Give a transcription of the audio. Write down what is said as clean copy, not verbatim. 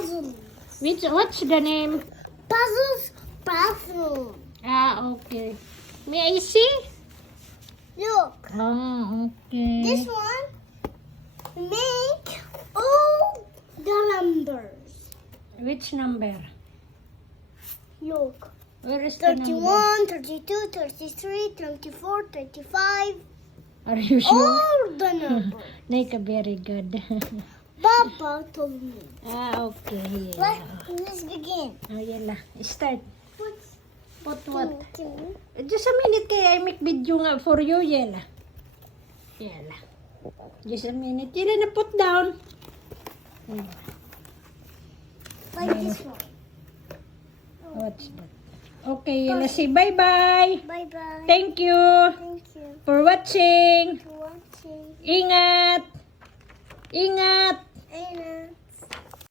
puzzles. What's the name? Puzzles bathroom. Ah, okay. May I see? Look. Ah, okay. This one make all the numbers. Which number? Look. Where is the number? 31, 32, 33, 24, 35. Are you sure? All the numbers. Like very good. Papa told me. Ah, okay. Yeah. Let's begin. Oh, yala. Start. Put what? Can Just a minute kaya I make video nga for you, yala. Yala. Just a minute. Yala na put down. Yala. like this one. What's that? Okay, yala. Say bye-bye. Bye bye. Thank you Thank you for watching. for watching. Ingat. Ingat. And